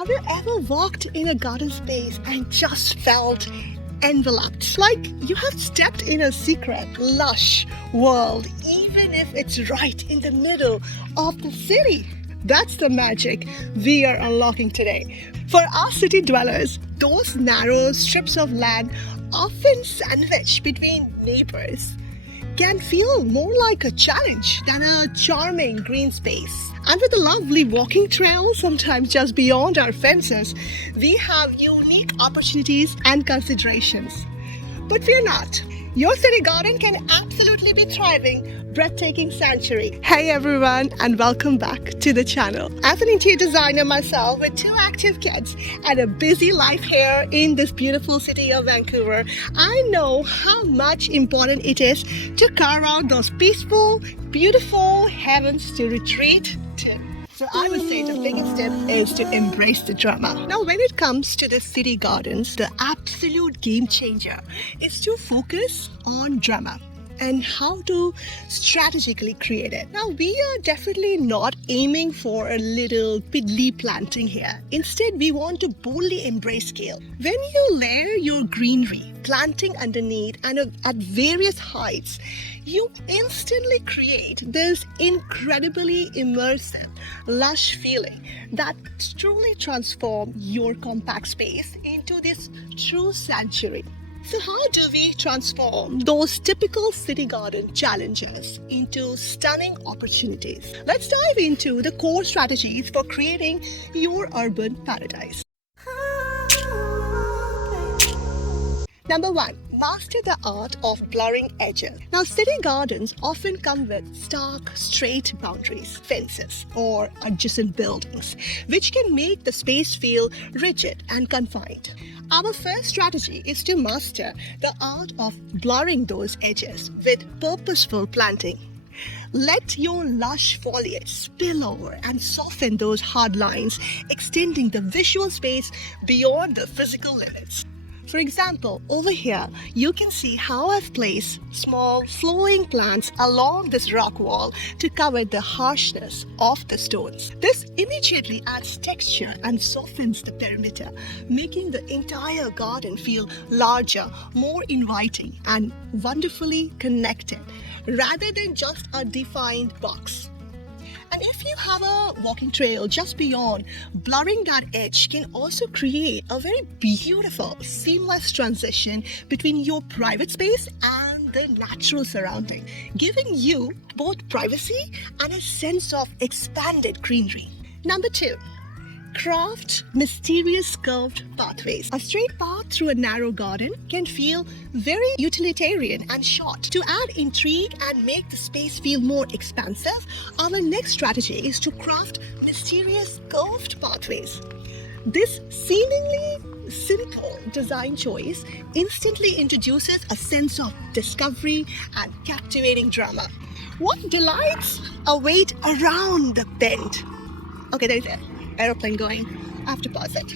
Have you ever walked in a garden space and just felt enveloped? Like you have stepped in a secret, lush world, even if it's right in the middle of the city. That's the magic we are unlocking today. For us city dwellers, those narrow strips of land, often sandwiched between neighbors, can feel more like a challenge than a charming green space. And with a lovely walking trail, sometimes just beyond our fences, we have unique opportunities and considerations. But fear not. Your city garden can absolutely be thriving, breathtaking sanctuary. Hey everyone, and welcome back to the channel. As an interior designer myself with 2 active kids and a busy life here in this beautiful city of Vancouver, I know how much important it is to carve out those peaceful, beautiful heavens to retreat to. So I would say the biggest tip is to embrace the drama. Now, when it comes to the city gardens, the absolute game changer is to focus on drama and how to strategically create it. Now, we are definitely not aiming for a little piddly planting here. Instead, we want to boldly embrace scale. When you layer your greenery, planting underneath and at various heights, you instantly create this incredibly immersive, lush feeling that truly transforms your compact space into this true sanctuary. So how do we transform those typical city garden challenges into stunning opportunities? Let's dive into the core strategies for creating your urban paradise. Number 1, master the art of blurring edges. Now, city gardens often come with stark, straight boundaries, fences, or adjacent buildings, which can make the space feel rigid and confined. Our first strategy is to master the art of blurring those edges with purposeful planting. Let your lush foliage spill over and soften those hard lines, extending the visual space beyond the physical limits. For example, over here, you can see how I've placed small flowing plants along this rock wall to cover the harshness of the stones. This immediately adds texture and softens the perimeter, making the entire garden feel larger, more inviting, and wonderfully connected, rather than just a defined box. And if you have a walking trail just beyond, blurring that edge can also create a very beautiful, seamless transition between your private space and the natural surrounding, giving you both privacy and a sense of expanded greenery. Number 2, craft mysterious curved pathways. A straight path through a narrow garden can feel very utilitarian and short. To add intrigue and make the space feel more expansive, our next strategy is to craft mysterious curved pathways. This seemingly simple design choice instantly introduces a sense of discovery and captivating drama. What delights await around the bend? Okay, there is it. Aeroplane going. I have to pause it.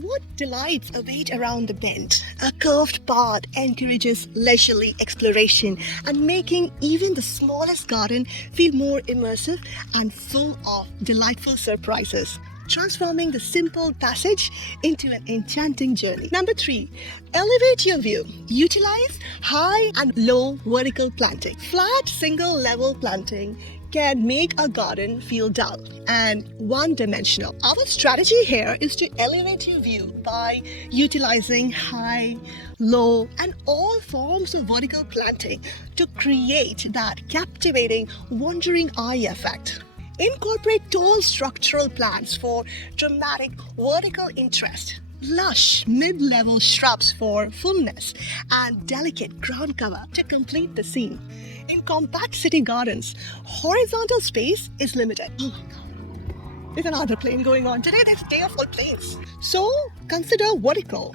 What delights await around the bend? A curved path encourages leisurely exploration and making even the smallest garden feel more immersive and full of delightful surprises, transforming the simple passage into an enchanting journey. Number 3, elevate your view. Utilize high and low vertical planting. Flat single level planting can make a garden feel dull and one-dimensional. Our strategy here is to elevate your view by utilizing high, low, and all forms of vertical planting to create that captivating, wandering eye effect. Incorporate tall structural plants for dramatic vertical interest, lush mid-level shrubs for fullness, and delicate ground cover to complete the scene. In compact city gardens, horizontal space is limited. Oh my God. There's another plane going on. Today there's day of all planes. So consider vertical.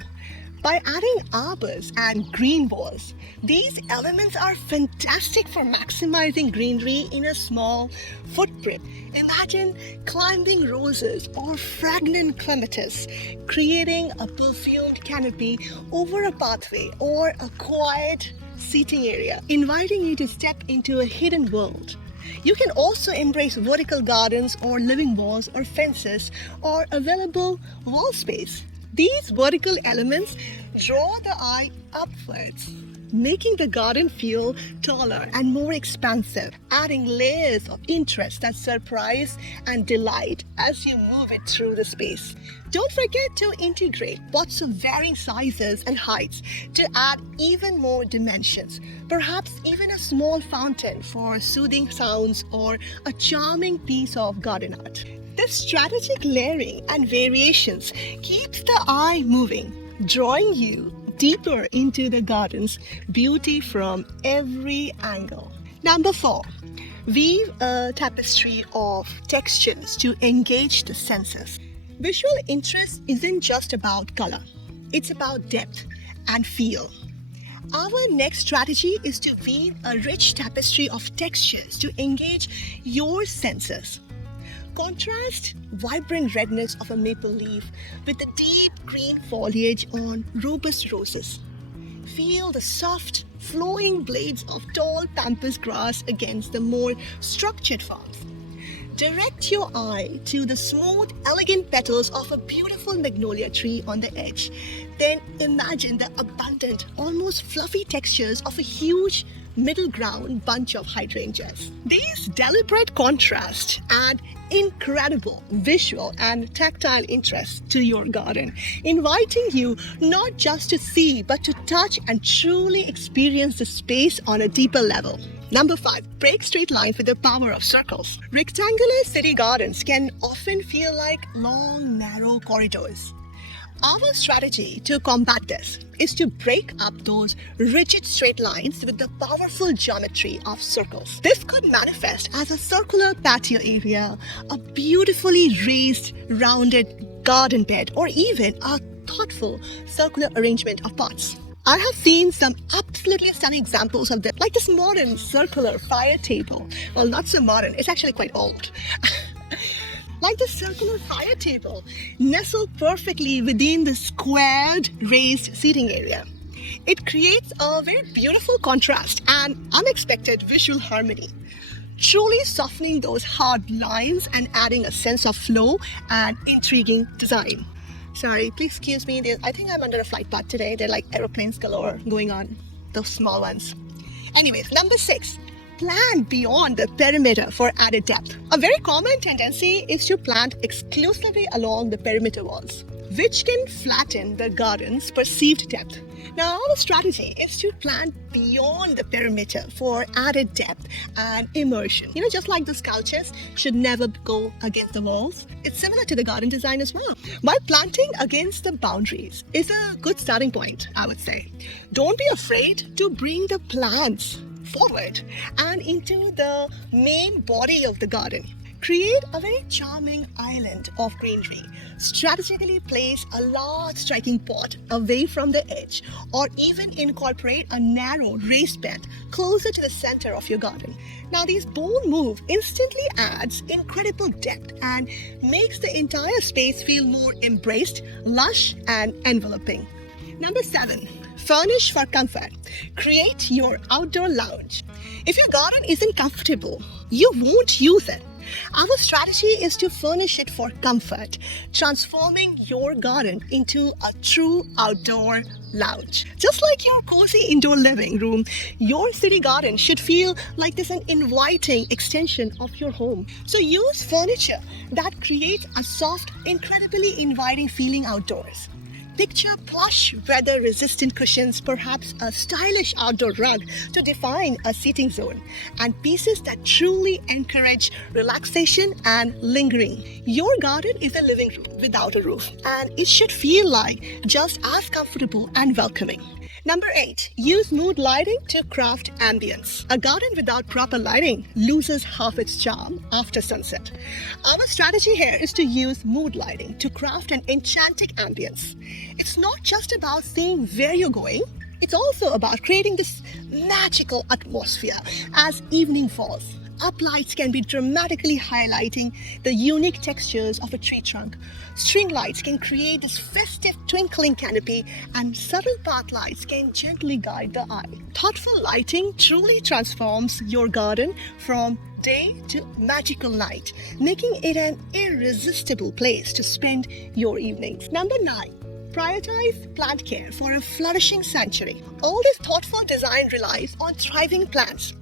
By adding arbors and green walls, these elements are fantastic for maximizing greenery in a small footprint. Imagine climbing roses or fragrant clematis, creating a perfumed canopy over a pathway or a quiet seating area, inviting you to step into a hidden world. You can also embrace vertical gardens or living walls or fences or available wall space. These vertical elements draw the eye upwards, making the garden feel taller and more expansive, adding layers of interest that surprise and delight as you move it through the space. Don't forget to integrate pots of varying sizes and heights to add even more dimensions. Perhaps even a small fountain for soothing sounds or a charming piece of garden art. This strategic layering and variations keeps the eye moving, drawing you deeper into the garden's beauty from every angle. Number 4, weave a tapestry of textures to engage the senses. Visual interest isn't just about color, it's about depth and feel. Our next strategy is to weave a rich tapestry of textures to engage your senses. Contrast vibrant redness of a maple leaf with the deep green foliage on robust roses. Feel the soft, flowing blades of tall pampas grass against the more structured ferns. Direct your eye to the smooth, elegant petals of a beautiful magnolia tree on the edge. Then imagine the abundant, almost fluffy textures of a huge middle ground bunch of hydrangeas. These deliberate contrasts add incredible visual and tactile interest to your garden, inviting you not just to see but to touch and truly experience the space on a deeper level. Number 5, break straight lines with the power of circles. Rectangular city gardens can often feel like long, narrow corridors. Our strategy to combat this is to break up those rigid straight lines with the powerful geometry of circles. This could manifest as a circular patio area, a beautifully raised, rounded garden bed, or even a thoughtful circular arrangement of pots. I have seen some absolutely stunning examples of this, like this modern circular fire table. Well, not so modern, it's actually quite old. Like the circular fire table, nestled perfectly within the squared raised seating area. It creates a very beautiful contrast and unexpected visual harmony, truly softening those hard lines and adding a sense of flow and intriguing design. Sorry, please excuse me. I think I'm under a flight path today. There are like aeroplanes galore going on, those small ones. Anyways, number 6. Plant beyond the perimeter for added depth. A very common tendency is to plant exclusively along the perimeter walls, which can flatten the garden's perceived depth. Now, our strategy is to plant beyond the perimeter for added depth and immersion. Just like the sculptures should never go against the walls, it's similar to the garden design as well. By planting against the boundaries is a good starting point, I would say. Don't be afraid to bring the plants forward and into the main body of the garden. Create a very charming island of greenery. Strategically place a large striking pot away from the edge, or even incorporate a narrow raised bed closer to the center of your garden. Now, this bold move instantly adds incredible depth and makes the entire space feel more embraced, lush, and enveloping. Number 7. Furnish for comfort. Create your outdoor lounge. If your garden isn't comfortable, you won't use it. Our strategy is to furnish it for comfort, transforming your garden into a true outdoor lounge. Just like your cozy indoor living room, your city garden should feel like this an inviting extension of your home. So use furniture that creates a soft, incredibly inviting feeling outdoors. Picture plush, weather-resistant cushions, perhaps a stylish outdoor rug to define a seating zone, and pieces that truly encourage relaxation and lingering. Your garden is a living room without a roof, and it should feel like just as comfortable and welcoming. Number 8. Use mood lighting to craft ambience. A garden without proper lighting loses half its charm after sunset. Our strategy here is to use mood lighting to craft an enchanting ambience. It's not just about seeing where you're going, it's also about creating this magical atmosphere as evening falls. Uplights can be dramatically highlighting the unique textures of a tree trunk. String lights can create this festive twinkling canopy, and subtle path lights can gently guide the eye. Thoughtful lighting truly transforms your garden from day to magical night, making it an irresistible place to spend your evenings. Number 9. Prioritize plant care for a flourishing sanctuary. All this thoughtful design relies on thriving plants.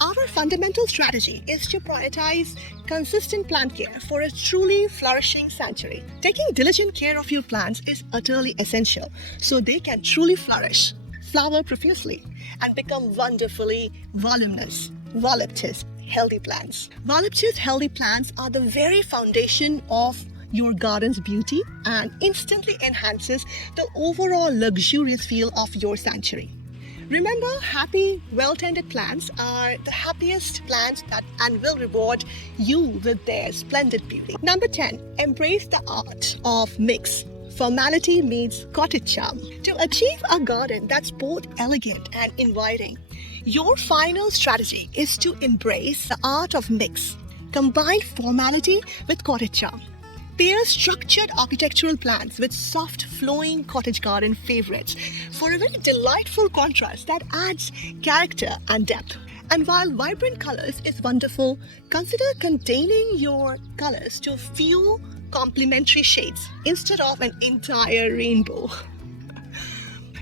Our fundamental strategy is to prioritize consistent plant care for a truly flourishing sanctuary. Taking diligent care of your plants is utterly essential so they can truly flourish, flower profusely, and become wonderfully voluminous, voluptuous, healthy plants. Voluptuous, healthy plants are the very foundation of your garden's beauty and instantly enhances the overall luxurious feel of your sanctuary. Remember, happy, well-tended plants are the happiest plants and will reward you with their splendid beauty. Number 10, embrace the art of mix. Formality meets cottage charm. To achieve a garden that's both elegant and inviting, your final strategy is to embrace the art of mix. Combine formality with cottage charm. Pair structured architectural plans with soft, flowing cottage garden favorites for a very delightful contrast that adds character and depth. And while vibrant colors is wonderful, consider containing your colors to few complementary shades instead of an entire rainbow.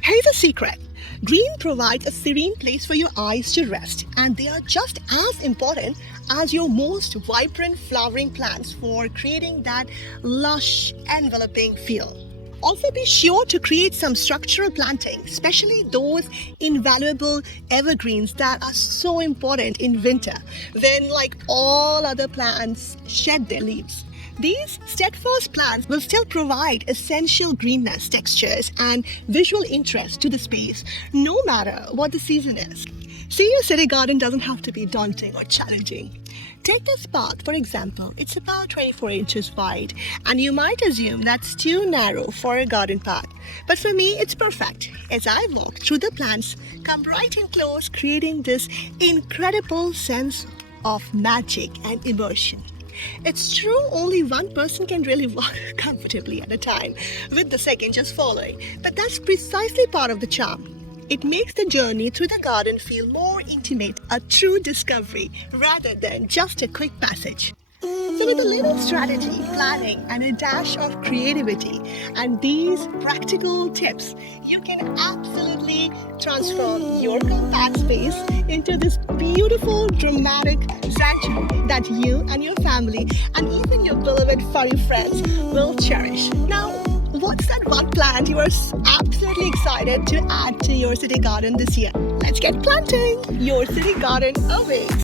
Here's a secret. Green provides a serene place for your eyes to rest, and they are just as important as your most vibrant flowering plants for creating that lush, enveloping feel. Also, be sure to create some structural planting, especially those invaluable evergreens that are so important in winter when, like all other plants, shed their leaves. These steadfast plants will still provide essential greenness, textures, and visual interest to the space, no matter what the season is. See, your city garden doesn't have to be daunting or challenging. Take this path, for example. It's about 24 inches wide, and you might assume that's too narrow for a garden path. But for me, it's perfect. As I walk through the plants, come right in close, creating this incredible sense of magic and immersion. It's true, only one person can really walk comfortably at a time, with the second just following. But that's precisely part of the charm. It makes the journey through the garden feel more intimate, a true discovery, rather than just a quick passage. So with a little strategy, planning, and a dash of creativity, and these practical tips, you can absolutely transform your compact space into this beautiful, dramatic sanctuary that you and your family and even your beloved furry friends will cherish. Now, what's that one plant you are absolutely excited to add to your city garden this year? Let's get planting! Your city garden awaits.